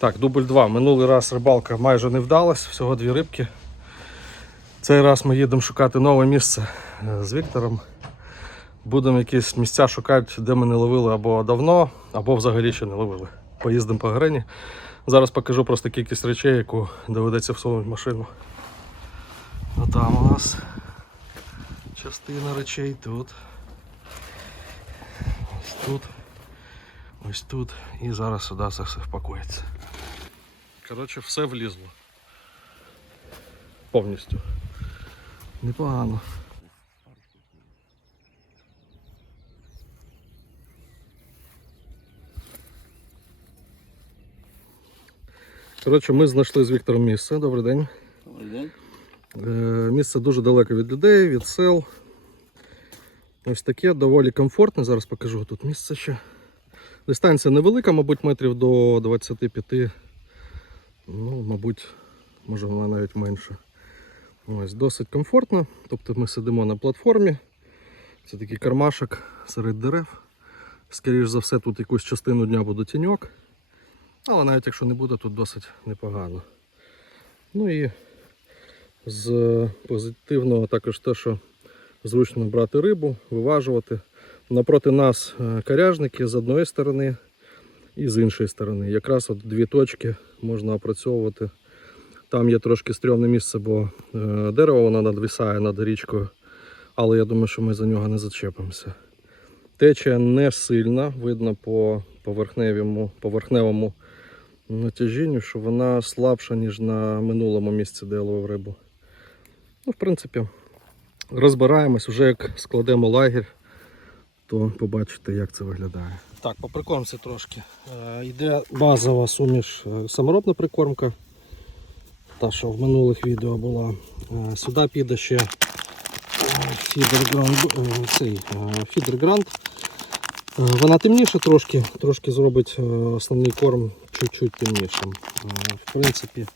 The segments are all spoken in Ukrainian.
Так, дубль 2. Минулий раз рибалка майже не вдалась, всього дві рибки. Цей раз ми їдемо шукати нове місце е, з Віктором. Будемо якісь місця шукати, де ми не ловили або давно, або взагалі ще не ловили. Поїздимо по Грені. Зараз покажу просто кількість речей, яку доведеться всунути в машину. Отам у нас частина речей тут. Ось тут. Ось тут. І зараз сюди все впакується. Коротше, все влізло. Повністю. Непогано. Коротше, ми знайшли з Віктором місце. Добрий день. Добрий день. Е, Місце дуже далеко від людей, від сел. Ось таке доволі комфортне. Зараз покажу тут місце ще. Дистанція невелика, мабуть, метрів до 25. Ну, мабуть, може вона навіть менше. Ось досить комфортно. Тобто ми сидимо на платформі. Це такий кармашок серед дерев. Скоріше за все, тут якусь частину дня буде тіньок. Але навіть якщо не буде, тут досить непогано. Ну і з позитивного також те, що зручно брати рибу, виважувати. Напроти нас е, коряжники з одної сторони і з іншої сторони. Якраз от дві точки можна опрацьовувати. Там є трошки стрьомне місце, бо е, дерево воно надвисає над річкою, але я думаю, що ми за нього не зачепимося. Течія не сильна, видно по поверхневому, поверхневому натяжінню, що вона слабша, ніж на минулому місці, де я ловив рибу. Ну, в принципі, розбираємось, вже як складемо лагерь, то побачите, як це виглядає. Так, поприкормся трошки. Е, Йде базова суміш е, саморобна прикормка. Та, що в минулих відео була. Е, Сюди піде ще фідергранд, Вона темніша трошки, трошки зробить основний корм чуть-чуть темнішим. В принципі,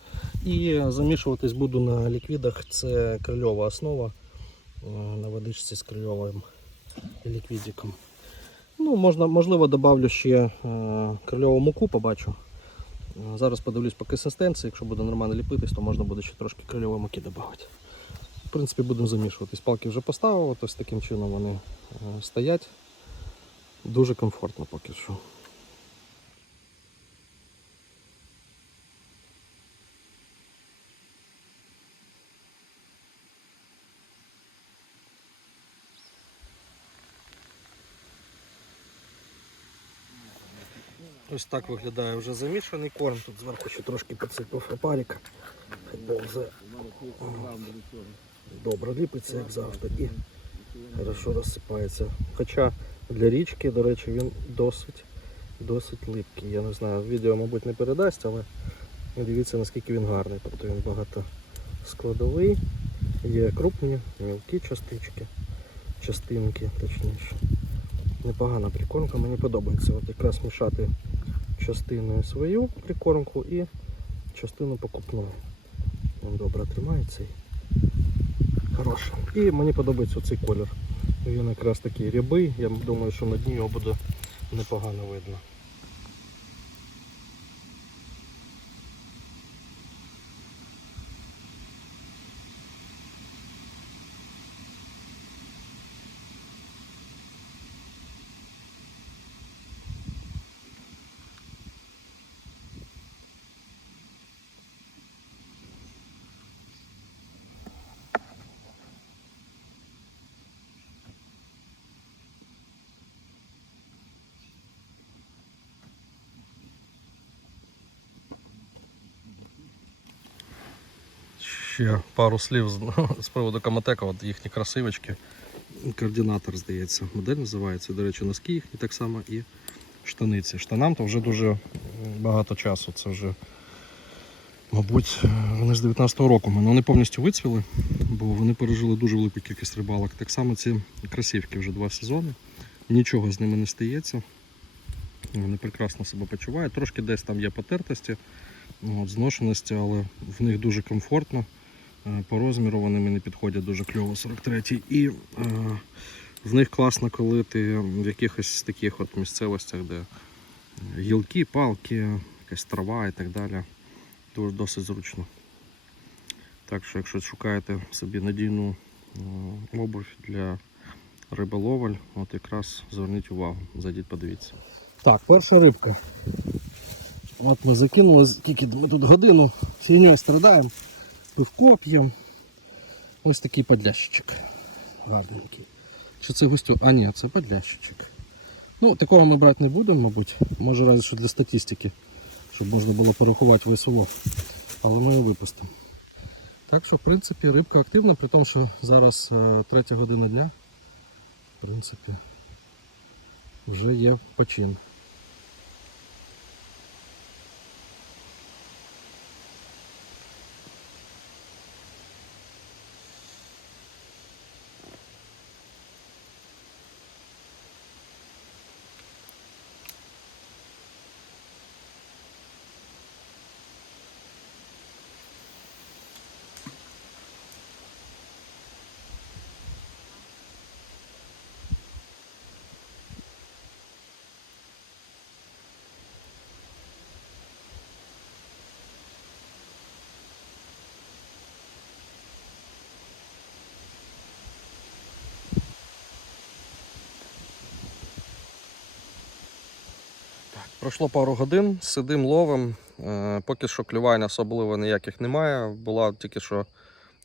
і замішуватись буду на ліквідах. Це крильова основа на водичці з крильовим ліквідиком. Ну, можна, можливо, додавлю ще е, крильову муку, побачу. Е, Зараз подивлюсь по консистенції, якщо буде нормально ліпитись, то можна буде ще трошки крильової муки додати. В принципі, будемо замішуватись. Палки вже поставив, ось таким чином вони е, стоять. Дуже комфортно поки що. Ось так виглядає вже замішаний корм. Тут зверху ще трошки підсипав. Повзе. Добре ліпиться, як завжди. І хорошо розсипається. Хоча для річки, до речі, він досить досить липкий. Я не знаю, відео, мабуть, не передасть, але дивіться наскільки він гарний. Тобто він багато складовий, є крупні, мілкі частички, частинки, точніше. Непогана прикормка, мені подобається. От якраз мішати частиною свою прикормку і частину покупну. Він добре тримається. Хороший. І мені подобається цей колір. Він якраз такий рябий, я думаю, що на дні його буде непогано видно. Ще пару слів з, приводу Каматека, от їхні красивочки. Координатор, здається, модель називається. До речі, носки їхні так само і штаниці. Штанам то вже дуже багато часу. Це вже, мабуть, вони з 19-го року. мене. Вони повністю вицвіли, бо вони пережили дуже велику кількість рибалок. Так само ці красивки вже два сезони. Нічого з ними не стається. Вони прекрасно себе почувають. Трошки десь там є потертості, от, зношеності, але в них дуже комфортно. Е, По розміру вони мені підходять дуже кльово 43 І е, в них класно, коли ти в якихось таких от місцевостях, де гілки, палки, якась трава і так далі. Дуже досить зручно. Так що, якщо шукаєте собі надійну е, обувь для риболовель, от якраз зверніть увагу, зайдіть, подивіться. Так, перша рибка. От ми закинули, скільки ми тут годину фігньою страдаємо, пивко п'ємо. Ось такий подлящичок. Гарненький. Чи це густю? А ні, це подлящичок. Ну, такого ми брати не будемо, мабуть. Може разве що для статистики, щоб можна було порахувати весело. Але ми його випустимо. Так що, в принципі, рибка активна, при тому, що зараз е, третя година дня. В принципі, вже є почин. Пройшло пару годин, сидим, ловим. Е, Поки що клювань особливо ніяких немає. Була тільки що,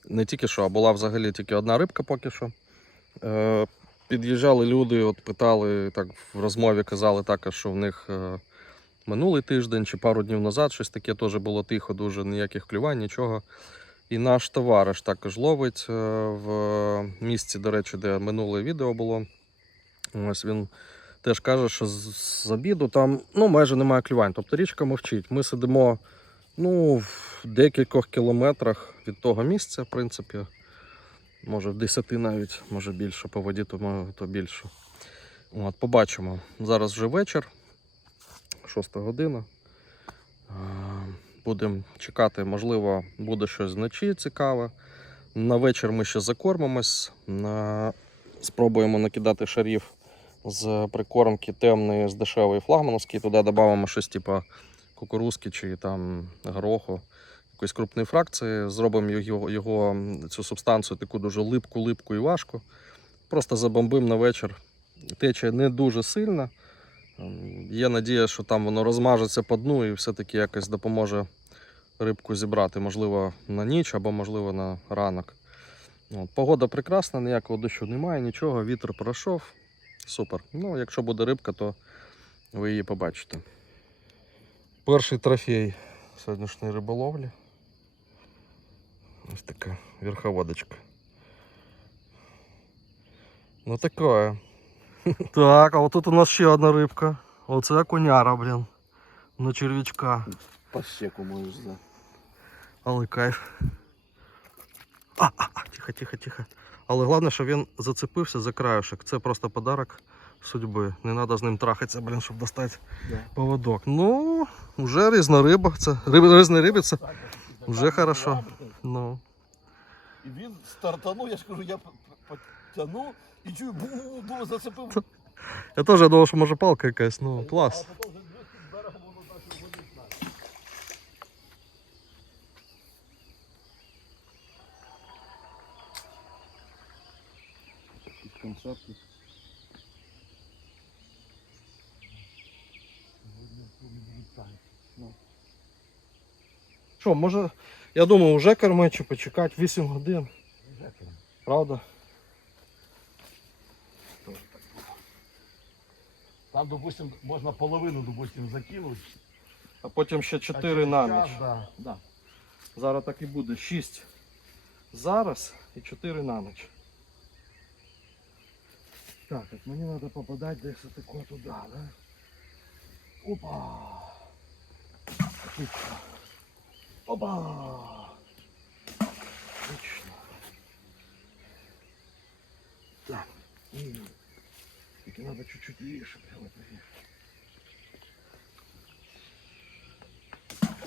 не тільки що, а була взагалі тільки одна рибка поки що. Е, Під'їжджали люди, от питали, так в розмові казали також, що в них е, минулий тиждень чи пару днів назад щось таке теж було тихо, дуже ніяких клювань, нічого. І наш товариш також ловить в місці, до речі, де минуле відео було. Ось він теж каже, що з, обіду там ну, майже немає клювань. Тобто річка мовчить. Ми сидимо ну, в декількох кілометрах від того місця, в принципі. Може в 10 навіть, може більше, по воді, то, то більше. От, побачимо. Зараз вже вечір, 6 година. Будемо чекати, можливо, буде щось вночі цікаве. На вечір ми ще закормимось. На... Спробуємо накидати шарів з прикормки темної з дешевої флагмановської. Туди додамо щось типу кукурузки чи там гороху, якоїсь крупної фракції. Зробимо його, його цю субстанцію таку дуже липку, липку і важку. Просто забомбимо на вечір. Течія не дуже сильна. Ем, Є надія, що там воно розмажеться по дну і все-таки якось допоможе рибку зібрати, можливо, на ніч або, можливо, на ранок. От, погода прекрасна, ніякого дощу немає, нічого, вітер пройшов. Супер. Ну, якщо буде рибка, то ви її побачите. Перший трофей сьогоднішньої риболовлі. Ось така верховодочка. Ну такое. Так, а отут у нас ще одна рибка. Оце окуняра, блін. На червячка. По щеку можеш за. Але кайф. А, а, а, тихо, тихо, тихо. Але головне, що він зацепився за краюшек. Це просто подарок судьби. Не треба з ним трахатися, блін, щоб достати Да. поводок. Ну, вже різна риба. Це риб, різна рибиця. Вже хорошо. Ну. І він стартанув, я ж кажу, я п- п- потягнув і чую, бу бу зацепив. Я теж думав, що може палка якась, ну клас. А потім вже близько з берега воно почало водити нас. Якісь. Що, може, я думаю, вже кормити чи почекати 8 годин. Правда? Там, допустим, можна половину, допустим, закинути. А потім ще 4 на ніч. Да, да. Зараз так і буде. 6 зараз і 4 на ніч. Так, от мені треба попадати десь отако туди, да? Опа! Отлично. Опа! Отлично. Так. М. Тільки треба чуть-чуть лівіше прямо тоді.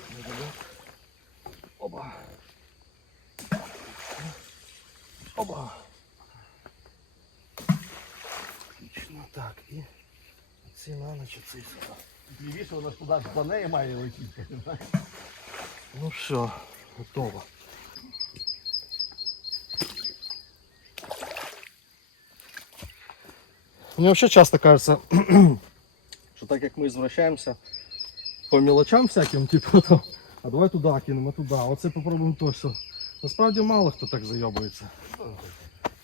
Ну, давай. Опа! Опа! Так, і ці на сюди. лівіше, вона ж туди по неї має летіти. Ну все, готово. Мне вообще часто кажется, что так как мы извращаемся по мелочам всяким, типу там, а давай туди кинемо, туди, а оце попробуємо то все. Насправді мало хто так зайобується.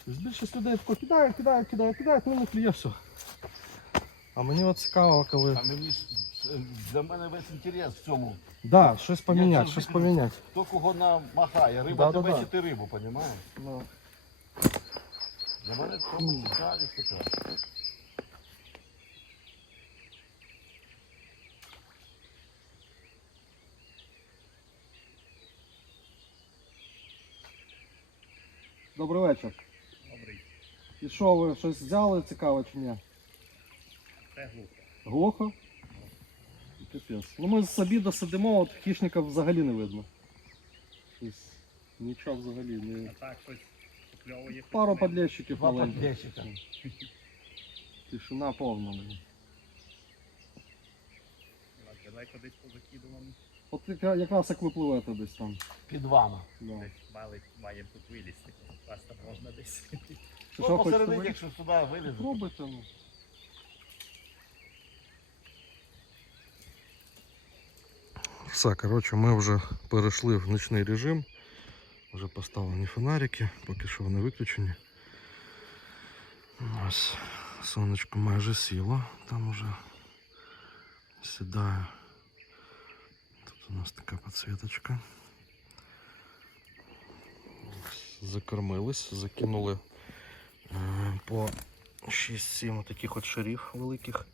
Більшість людей тако кидає, кидає, кидає, кидає, ну не клює все. А мені от цікаво, коли. А мені ж е, для мене весь інтерес в цьому. Да, щось поміняти, щось поміняти. Хто кого намахає, риба Да, да, тебе чи ти рибу, понімаєш? Ну. Для мене в цьому цікавість така. Добрий вечір. І що, ви щось взяли цікаве чи ні? Це глухо. Глухо? Капець. Ну ми з обіду сидимо, от хищника взагалі не видно. Тобто, нічого взагалі А не. так щось покльовує. Пару щось подлещиків Два маленьких. подлещика. Тишина повна. блін. Далеко десь позакидувано. От яка- якраз як ви пливете десь там. Під вами. Да. Десь мали, маємо тут вилізти. Вас там можна десь. Ну, посередині, якщо сюди вилізти. Пробуйте, ну. Все, коротше, ми вже перейшли в нічний режим. Вже поставлені фонарики, поки що вони виключені. Ось сонечко майже сіло, там уже сідає. Тут у нас така підсвіточка. Закормились, закинули по 6-7 таких от шарів великих.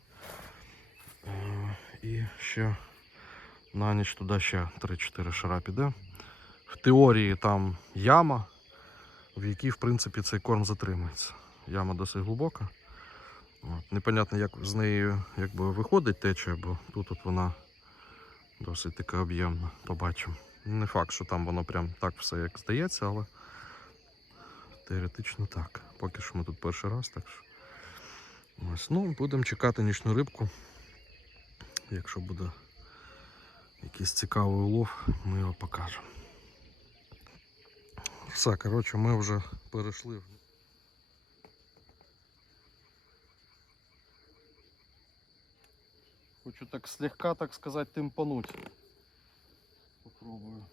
І ще на ніч туди ще 3-4 шара піде. В теорії там яма, в якій в принципі цей корм затримується. Яма досить глибока. Непонятно, як з неї якби, виходить течія, бо тут от вона досить така об'ємна. Побачимо. Не факт, що там воно прям так все як здається, але теоретично так. Поки що ми тут перший раз, так що. Ось, ну, будемо чекати нічну рибку. Якщо буде якийсь цікавий улов, ми його покажемо. Все, коротше, ми вже перейшли. Хочу так слегка, так сказати, тимпануть. Попробую.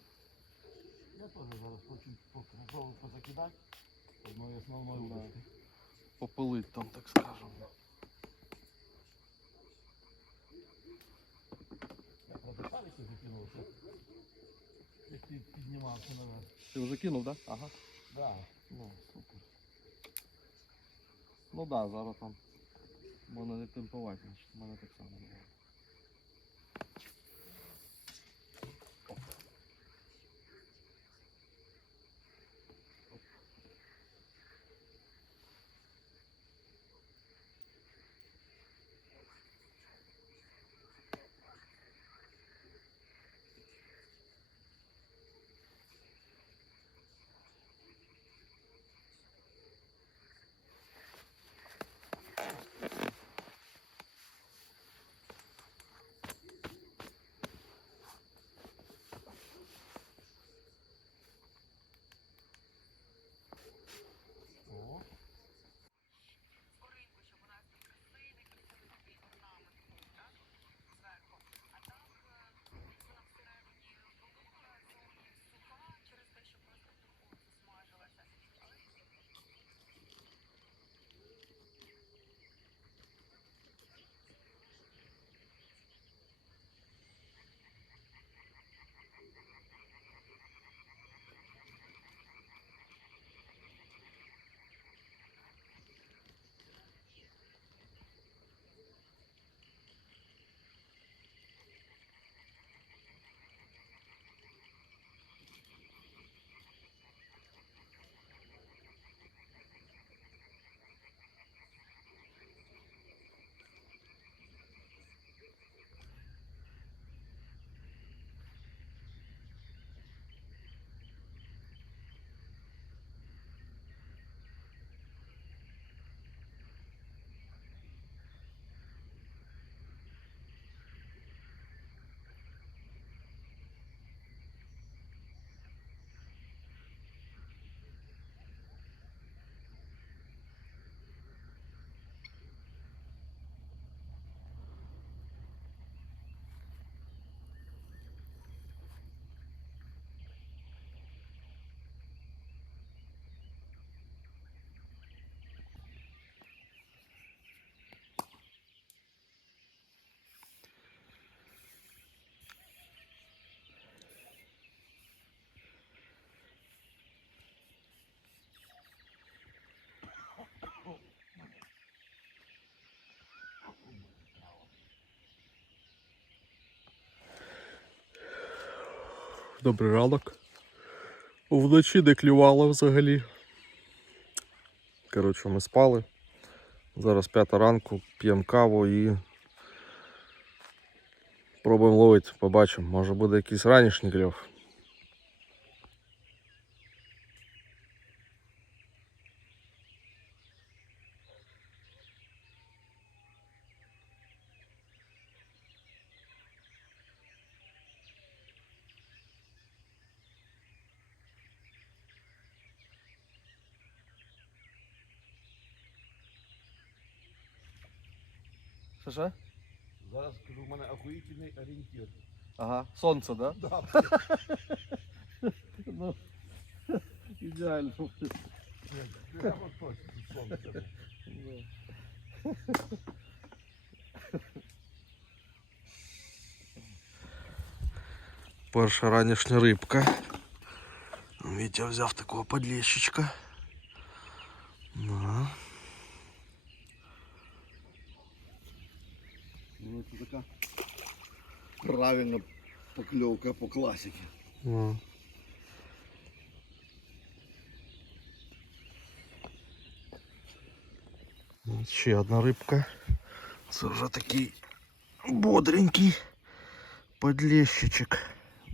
Я теж зараз хочу попробувати позакидати. Основної Да. удочки. Попилить там, так скажемо. Як ти піднімався наверх. Ти вже кинув, так? Да? Ага. Да. Ну, супер. Ну да, зараз там можна не темпувати, значить, у мене так само було. Добрий ранок. Вночі не клювало взагалі. Коротше, ми спали. Зараз п'ята ранку, п'ємо каву і пробуємо ловити, побачимо. Може буде якийсь ранішній кльов. охуїтельний орієнтир. Ага, сонце, да? Да, Ну, ідеально. прямо точно сонце. Перша ранішня рибка. Вітя взяв такого подлещичка. Правильна покльовка по класіки. На. От Ще одна рибка. Це вже такий бодренький подлещичок.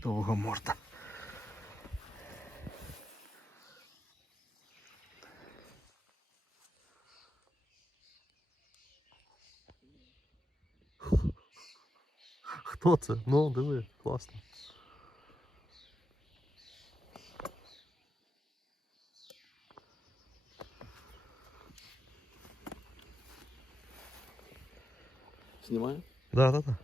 Довгоморда. Хто це? Ну, диви, класно. Знімаю? Да, да, да.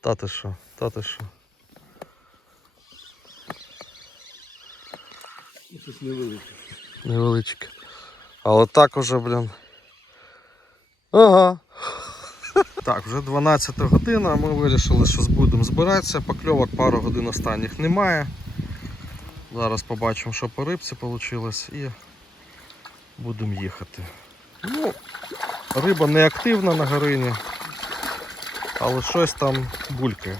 Та ти що, та ти що. І щось невелике. Невеличке. А от так уже, блін. Ага. Так, вже 12 година, ми вирішили, що будемо збиратися. Покльовок пару годин останніх немає. Зараз побачимо, що по рибці вийшло і будемо їхати. Ну, риба не активна на горині, але щось там булькає.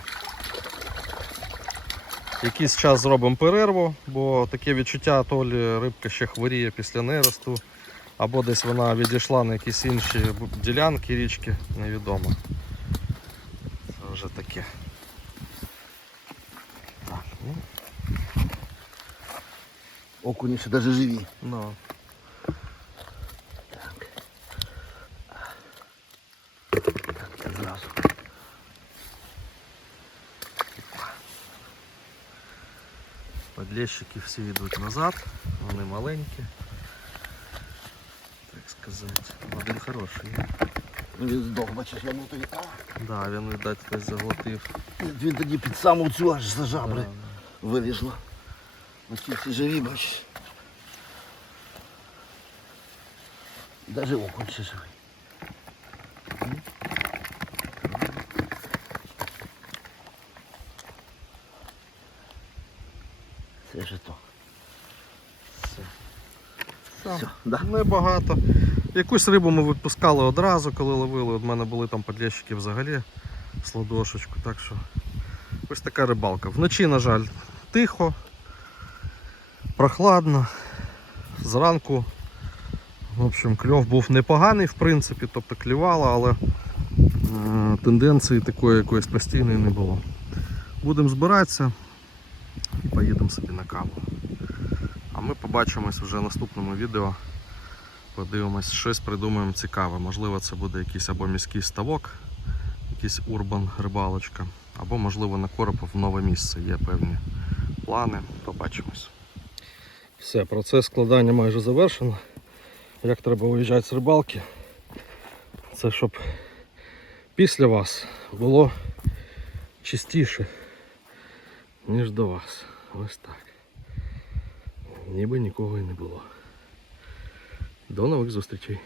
Якийсь час зробимо перерву, бо таке відчуття, то рибка ще хворіє після неросту, або десь вона відійшла на якісь інші ділянки річки, невідомо. Це вже таке. Так, ну, Окуні ще навіть живі. ну. Зразу. Подлещики всі йдуть назад, вони маленькі. Сказати. він хороший. Ну, Він здох, бачиш, я тоді. Да, він, видать, десь заглотив. Він тоді під саму цю аж за жабри Да. вилізло. Оці всі живі, бачиш. Даже окунь ще живий. М? Це ж то. Все. Все, да. Небагато. Якусь рибу ми випускали одразу, коли ловили. У мене були там подлещики взагалі з ладошечку. Так що ось така рибалка. Вночі, на жаль, тихо, прохладно. Зранку, в общем, кльов був непоганий, в принципі, тобто клювало, але тенденції такої якоїсь постійної не було. Будемо збиратися і поїдемо собі на каву. А ми побачимось вже в наступному відео. Подивимось, щось придумаємо цікаве. Можливо, це буде якийсь або міський ставок, якийсь урбан рибалочка, або, можливо, на коропов нове місце. Є певні плани. Побачимось. Все, процес складання майже завершено. Як треба виїжджати з рибалки? Це щоб після вас було чистіше, ніж до вас. Ось так ніби нікого і не було. До нових зустрічей.